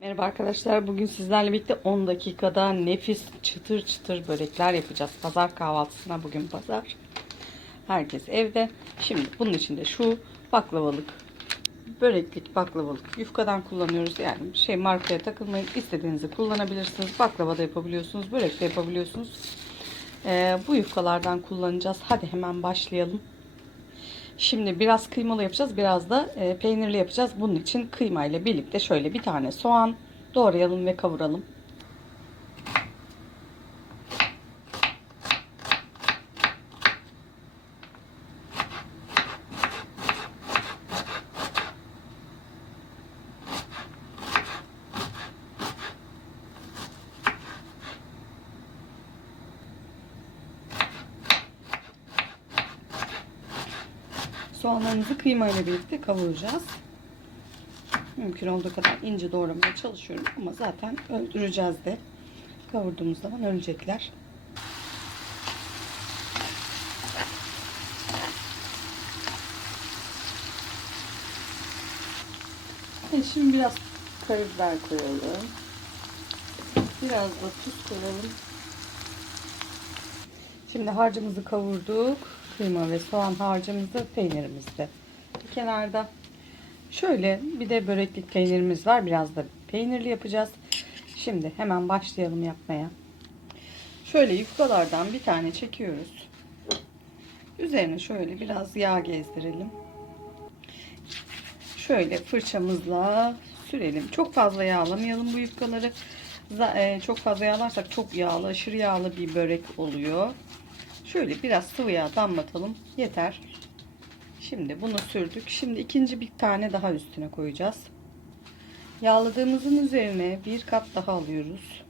Merhaba arkadaşlar. Bugün sizlerle birlikte 10 dakikada nefis çıtır çıtır börekler yapacağız. Pazar kahvaltısına bugün pazar. Herkes evde. Şimdi bunun için de şu baklavalık, böreklik baklavalık yufkadan kullanıyoruz. Yani şey markaya takılmayın. İstediğinizi kullanabilirsiniz. Baklava da yapabiliyorsunuz. Börek de yapabiliyorsunuz. Ee, bu yufkalardan kullanacağız. Hadi hemen başlayalım. Şimdi biraz kıymalı yapacağız. Biraz da e, peynirli yapacağız. Bunun için kıyma ile birlikte şöyle bir tane soğan doğrayalım ve kavuralım. Soğanlarımızı kıyma ile birlikte kavuracağız. Mümkün olduğu kadar ince doğramaya çalışıyorum ama zaten öldüreceğiz de. Kavurduğumuz zaman ölecekler. Evet, şimdi biraz karabiber koyalım. Biraz da tuz koyalım. Şimdi harcımızı kavurduk. Kıyma ve soğan harcımızı peynirimiz de bir kenarda. Şöyle bir de böreklik peynirimiz var. Biraz da peynirli yapacağız. Şimdi hemen başlayalım yapmaya. Şöyle yufkalardan bir tane çekiyoruz. Üzerine şöyle biraz yağ gezdirelim. Şöyle fırçamızla sürelim. Çok fazla yağlamayalım bu yufkaları. E, Çok fazla yağlarsak çok yağlı, aşırı yağlı bir börek oluyor. Şöyle biraz sıvı yağ damlatalım. Yeter. Şimdi bunu sürdük. Şimdi ikinci bir tane daha üstüne koyacağız. Yağladığımızın üzerine bir kat daha alıyoruz.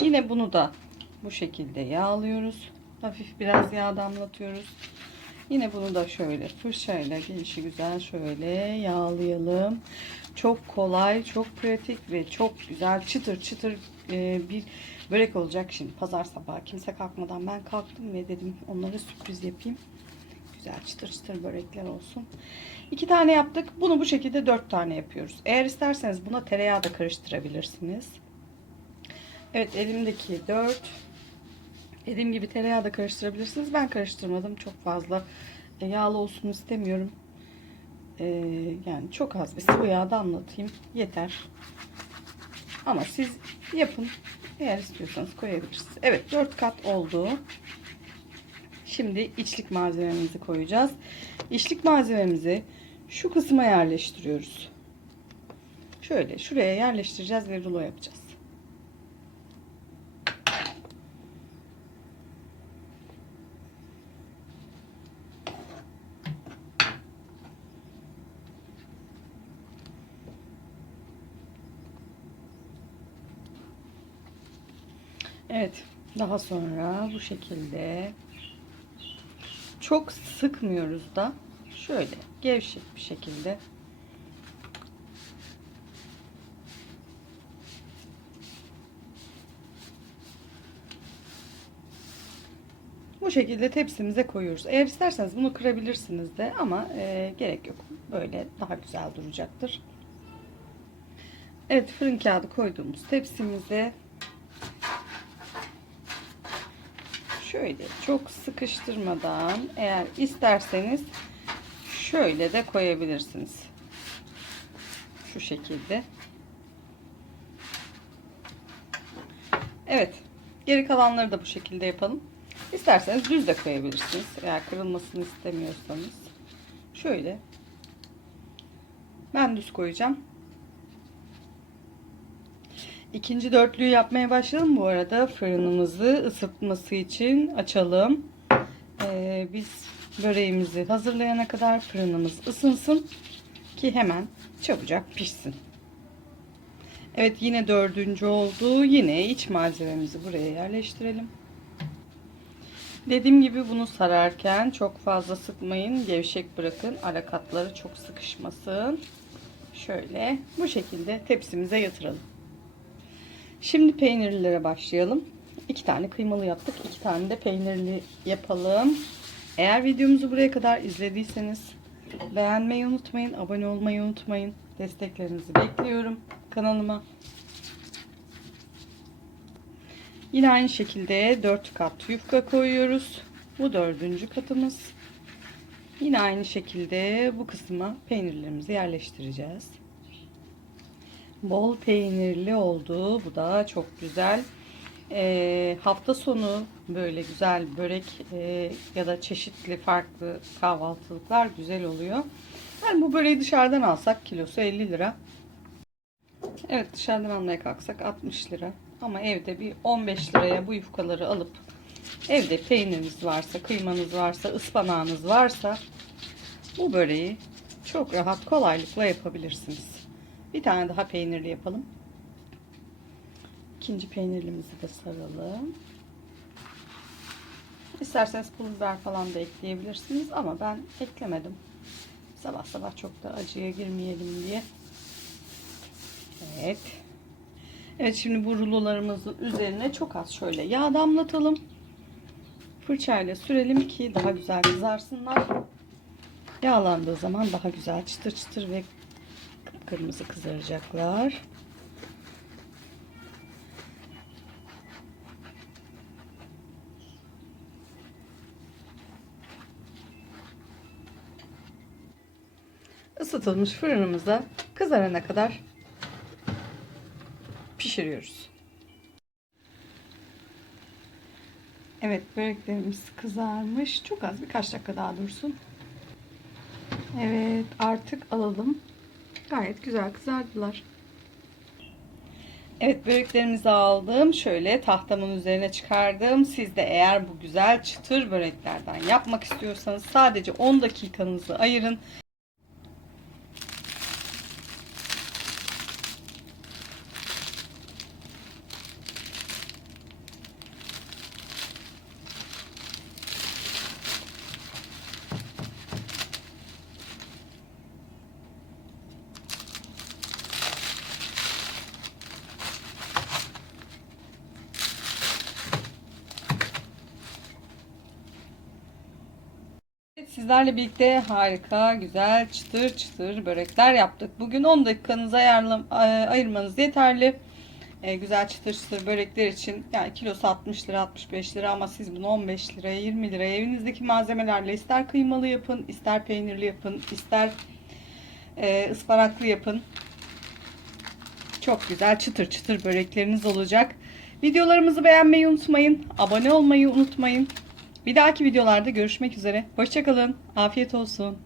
Yine bunu da bu şekilde yağlıyoruz. Hafif biraz yağ damlatıyoruz. Yine bunu da şöyle fırçayla gelişi güzel şöyle yağlayalım. Çok kolay, çok pratik ve çok güzel çıtır çıtır e, bir börek olacak. Şimdi pazar sabahı kimse kalkmadan ben kalktım ve dedim onlara sürpriz yapayım. Güzel çıtır çıtır börekler olsun. İki tane yaptık. Bunu bu şekilde dört tane yapıyoruz. Eğer isterseniz buna tereyağı da karıştırabilirsiniz. Evet elimdeki dört. Dediğim gibi tereyağı da karıştırabilirsiniz. Ben karıştırmadım. Çok fazla yağlı olsun istemiyorum. E, yani çok az bir sıvı yağ damlatayım. Yeter. Ama siz yapın. Eğer istiyorsanız koyabilirsiniz. Evet 4 kat oldu. Şimdi içlik malzememizi koyacağız. İçlik malzememizi şu kısma yerleştiriyoruz. Şöyle şuraya yerleştireceğiz ve rulo yapacağız. Evet. Daha sonra bu şekilde çok sıkmıyoruz da şöyle gevşek bir şekilde bu şekilde tepsimize koyuyoruz. Eğer isterseniz bunu kırabilirsiniz de ama e, gerek yok. Böyle daha güzel duracaktır. Evet fırın kağıdı koyduğumuz tepsimize şöyle çok sıkıştırmadan eğer isterseniz şöyle de koyabilirsiniz. Şu şekilde. Evet. Geri kalanları da bu şekilde yapalım. İsterseniz düz de koyabilirsiniz. Eğer kırılmasını istemiyorsanız. Şöyle. Ben düz koyacağım. İkinci dörtlüyü yapmaya başlayalım bu arada. Fırınımızı ısıtması için açalım. Ee, biz böreğimizi hazırlayana kadar fırınımız ısınsın ki hemen çabucak pişsin. Evet yine dördüncü oldu. Yine iç malzememizi buraya yerleştirelim. Dediğim gibi bunu sararken çok fazla sıkmayın. Gevşek bırakın. Ara katları çok sıkışmasın. Şöyle bu şekilde tepsimize yatıralım. Şimdi peynirlilere başlayalım. İki tane kıymalı yaptık. iki tane de peynirli yapalım. Eğer videomuzu buraya kadar izlediyseniz beğenmeyi unutmayın. Abone olmayı unutmayın. Desteklerinizi bekliyorum. kanalıma. Yine aynı şekilde 4 kat yufka koyuyoruz. Bu dördüncü katımız. Yine aynı şekilde bu kısma peynirlerimizi yerleştireceğiz. Bol peynirli oldu. Bu da çok güzel. Ee, hafta sonu böyle güzel börek e, ya da çeşitli farklı kahvaltılıklar güzel oluyor. Yani bu böreği dışarıdan alsak kilosu 50 lira. Evet dışarıdan almaya kalksak 60 lira. Ama evde bir 15 liraya bu yufkaları alıp evde peyniriniz varsa, kıymanız varsa, ıspanağınız varsa bu böreği çok rahat kolaylıkla yapabilirsiniz. Bir tane daha peynirli yapalım. İkinci peynirlimizi de saralım. İsterseniz pul biber falan da ekleyebilirsiniz ama ben eklemedim. Sabah sabah çok da acıya girmeyelim diye. Evet. Evet şimdi bu rulolarımızın üzerine çok az şöyle yağ damlatalım. Fırçayla sürelim ki daha güzel kızarsınlar. Yağlandığı zaman daha güzel çıtır çıtır ve kırmızı kızaracaklar. Isıtılmış fırınımıza kızarana kadar pişiriyoruz. Evet böreklerimiz kızarmış. Çok az birkaç dakika daha dursun. Evet artık alalım. Gayet güzel kızardılar. Evet böreklerimizi aldım. Şöyle tahtamın üzerine çıkardım. Siz de eğer bu güzel çıtır böreklerden yapmak istiyorsanız sadece 10 dakikanızı ayırın. Sizlerle birlikte harika, güzel, çıtır çıtır börekler yaptık. Bugün 10 dakikanızı ayarla, ay- ayırmanız yeterli. Ee, güzel çıtır çıtır börekler için yani kilosu 60 lira 65 lira ama siz bunu 15 liraya 20 liraya evinizdeki malzemelerle ister kıymalı yapın, ister peynirli yapın, ister e, ıspanaklı yapın. Çok güzel çıtır çıtır börekleriniz olacak. Videolarımızı beğenmeyi unutmayın. Abone olmayı unutmayın. Bir dahaki videolarda görüşmek üzere. Hoşçakalın. Afiyet olsun.